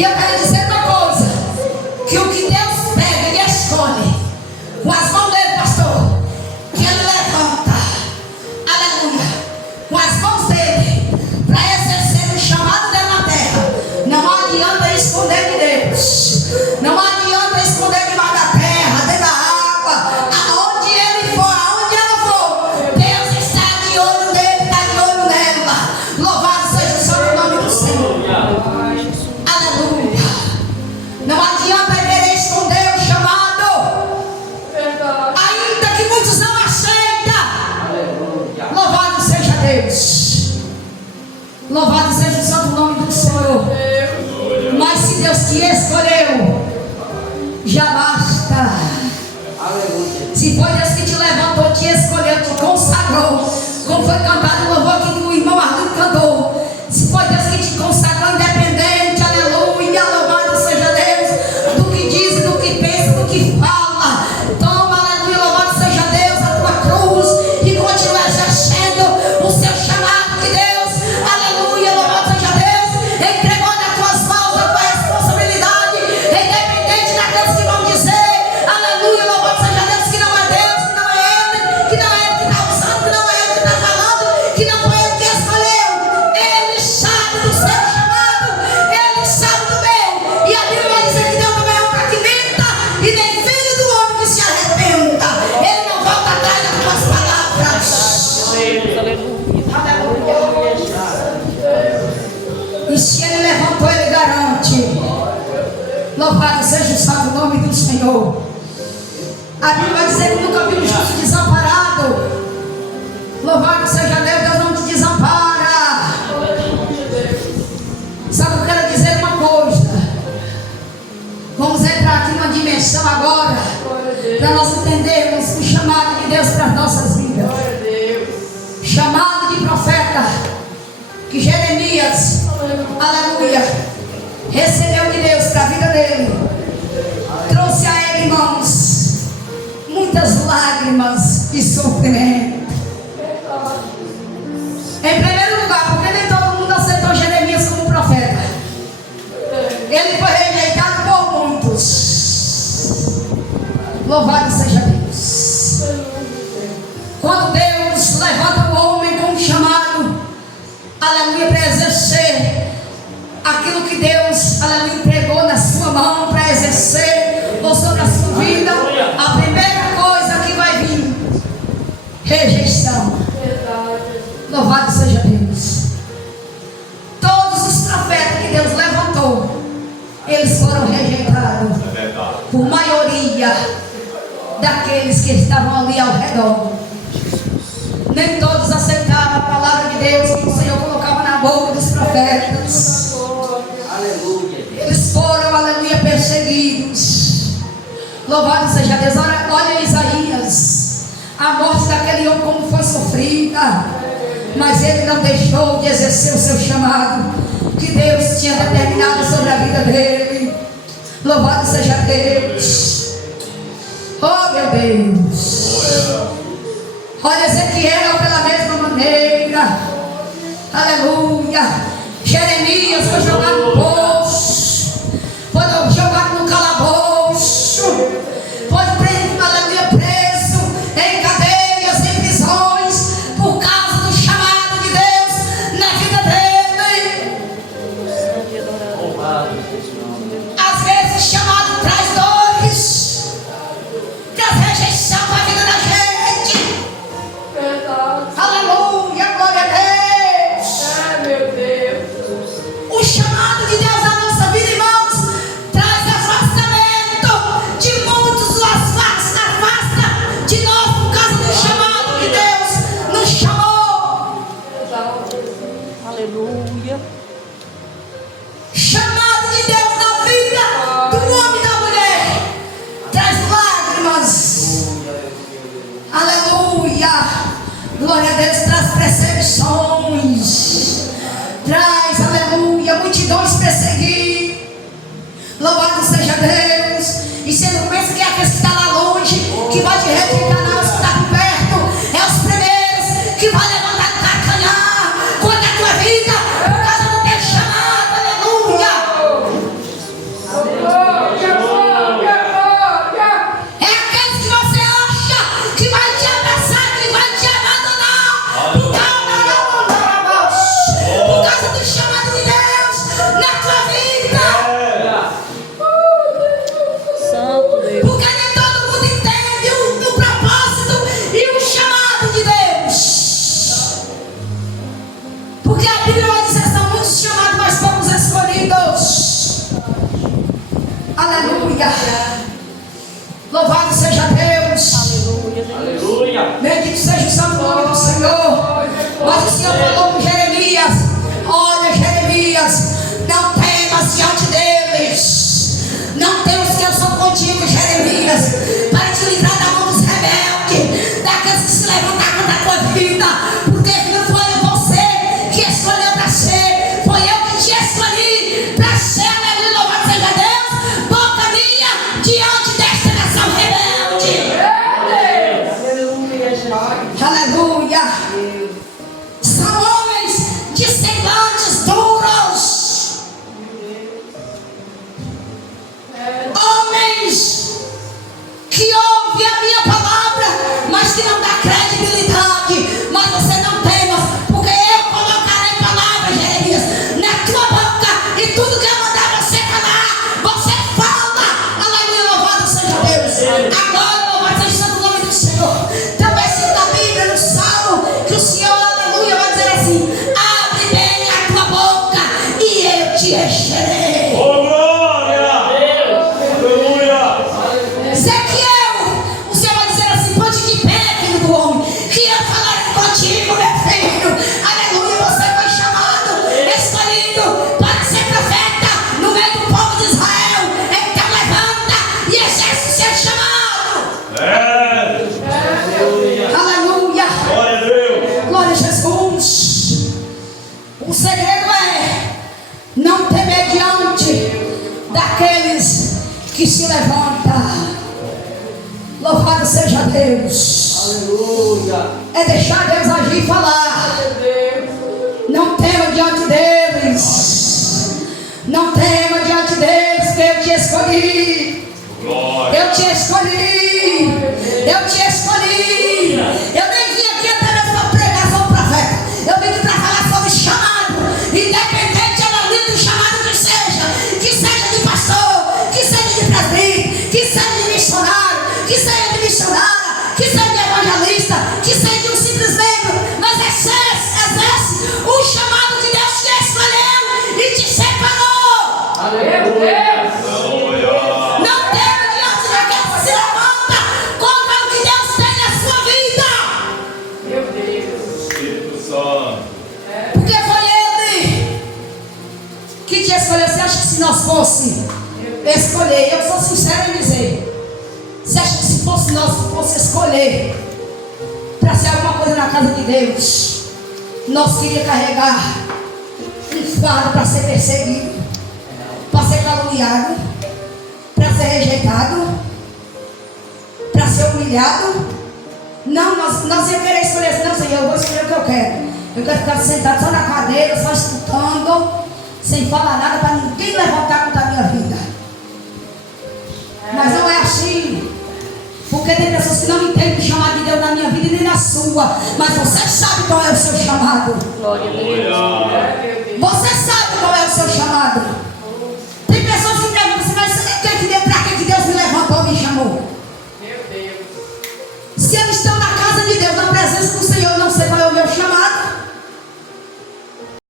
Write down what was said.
E eu quero dizer uma coisa: que o que Deus pega, Ele escolhe. Com as mãos dele, pastor, que Ele levanta, aleluia, com as mãos dele, para exercer o chamado dele na terra. Não adianta esconder de Deus, não adianta esconder debaixo da terra, dentro da água, aonde ele for, aonde ela for, Deus está de olho nele, está de olho nela. Louvado seja o santo nome do Senhor. Aleluia. Não adianta querer esconder o chamado, ainda que muitos não aceitam. Louvado seja Deus, louvado seja o santo nome do Senhor. Mas se Deus te escolheu, já basta. Se foi Deus que te levantou, te escolheu, te consagrou, como foi cantado o louvor aqui do irmão Arthur cantou. Se foi Deus que te consagrou, independente, aleluia, louvado seja Deus, do que diz, do que pensa, do que fala. Toma, aleluia, louvado seja Deus, a tua cruz, e continua exercendo o seu chamado que Deus, aleluia, louvado seja Deus, entregou nas tuas mãos a tua responsabilidade, independente daqueles que vão dizer, aleluia, louvado seja Deus, que não é Deus, que não é Ele, que não é Ele que está usando, que não é Ele que está falando, que não foi Ele que escolheu. Ele sabe do seu chamado, Ele sabe do meu. E a Bíblia vai dizer que Deus não é homem que minta, e nem filho do homem que se arrependa. Ele não volta atrás das tuas palavras. Aleluia. E se Ele levantou, Ele garante. Louvado seja o santo nome do Senhor. A Bíblia vai dizer que nunca viu o justo desamparado. Louvado seja Deus, Deus não te desampara. Sabe, eu quero dizer uma coisa. Vamos entrar aqui numa dimensão agora, para nós entendermos o chamado de Deus para as nossas vidas. Chamado de profeta que Jeremias, aleluia, recebeu de Deus para a vida dele. Trouxe a ele, irmãos, muitas lágrimas e sofrimento. Em primeiro lugar, porque nem todo mundo aceitou Jeremias como profeta. Ele foi rejeitado por muitos. Louvado seja Deus. Quando Deus levanta o homem com um chamado, aleluia, para exercer aquilo que Deus, aleluia, entregou na sua mão para exercer ou sobre a sua vida, a primeira coisa que vai vir, rejeição. Louvado seja Deus. Todos os profetas que Deus levantou, eles foram rejeitados por maioria daqueles que estavam ali ao redor. Nem todos aceitaram a palavra de Deus que o Senhor colocava na boca dos profetas. Eles foram, aleluia, perseguidos. Louvado seja Deus. Olha Isaías, a morte daquele homem como foi sofrida, mas ele não deixou de exercer o seu chamado que Deus tinha determinado sobre a vida dele. Louvado seja Deus. Oh meu Deus. Olha Ezequiel pela mesma maneira. Aleluia. Jeremias foi jogado no poço, foi jogado no calabouço, foi preso, aleluia, preso em cadeias, em prisões, por causa do chamado de Deus na vida dele. Às vezes o chamado traz dores, traz rejeição para a vida da gente. Aleluia, glória a Deus. Meu Deus. O chamado de Deus na nossa vida, irmãos, traz afastamento de muitos, nos afasta de nós por causa do chamado que Deus nos chamou. Aleluia. Chamado de Deus na vida do homem e da mulher traz lágrimas. Aleluia. Glória a Deus, traz perseguições. Traz, aleluia, multidões perseguidas. Louvado seja Deus. E você não pensa que é aquele que está lá longe que vai te rejeitar, não. Os que está por perto é os primeiros que vai levantar e tacanhar contra a tua vida por causa do teu chamado. Aleluia. te encherei. Oh, glória! Aleluia! Ezequiel, o Senhor vai dizer assim: ponte de pé, filho do homem, que eu falarei contigo, meu filho. Aleluia, você foi chamado, escolhido para ser profeta no meio do povo de Israel. Então levanta e exerce o seu chamado. Aleluia. Glória a Deus! Glória a Jesus. O segredo é não temer diante daqueles que se levantam. Louvado seja Deus. Aleluia. É deixar Deus agir e falar. Não tema diante deles. Não tema diante deles, porque eu te escolhi. Glória! Eu te escolhi. Eu te escolhi. Eu nem vim aqui até mesmo para pregar sobre o profeta. Eu vim aqui para falar sobre chamado. Independente do chamado que seja de pastor, que seja de presbítero, que seja de missionário, que seja de missionária, que seja de evangelista, que seja de um simples membro, mas exerce o chamado que Deus te escolheu e te separou. Aleluia. Não tema diante daquele que se levanta contra o que Deus tem na sua vida. Meu Deus. Espírito Santo! Porque foi Ele que te escolheu. Você acha que se nós fosse escolher, eu sou sincero em dizer, você acha que se fosse nós fosse escolher para ser alguma coisa na casa de Deus, nós queríamos carregar um fardo para ser perseguido, para ser caluniado, para ser rejeitado, para ser humilhado? Não, nós íamos querer escolher assim: não, Senhor, eu vou escolher o que eu quero. Eu quero ficar sentado só na cadeira, só escutando, sem falar nada, para ninguém levantar contra a minha vida. Mas não é assim. Porque tem pessoas que não entendem o chamado de Deus na minha vida e nem na sua. Mas você sabe qual é o seu chamado. Glória a Deus. Aleluia! Você sabe qual é o seu chamado.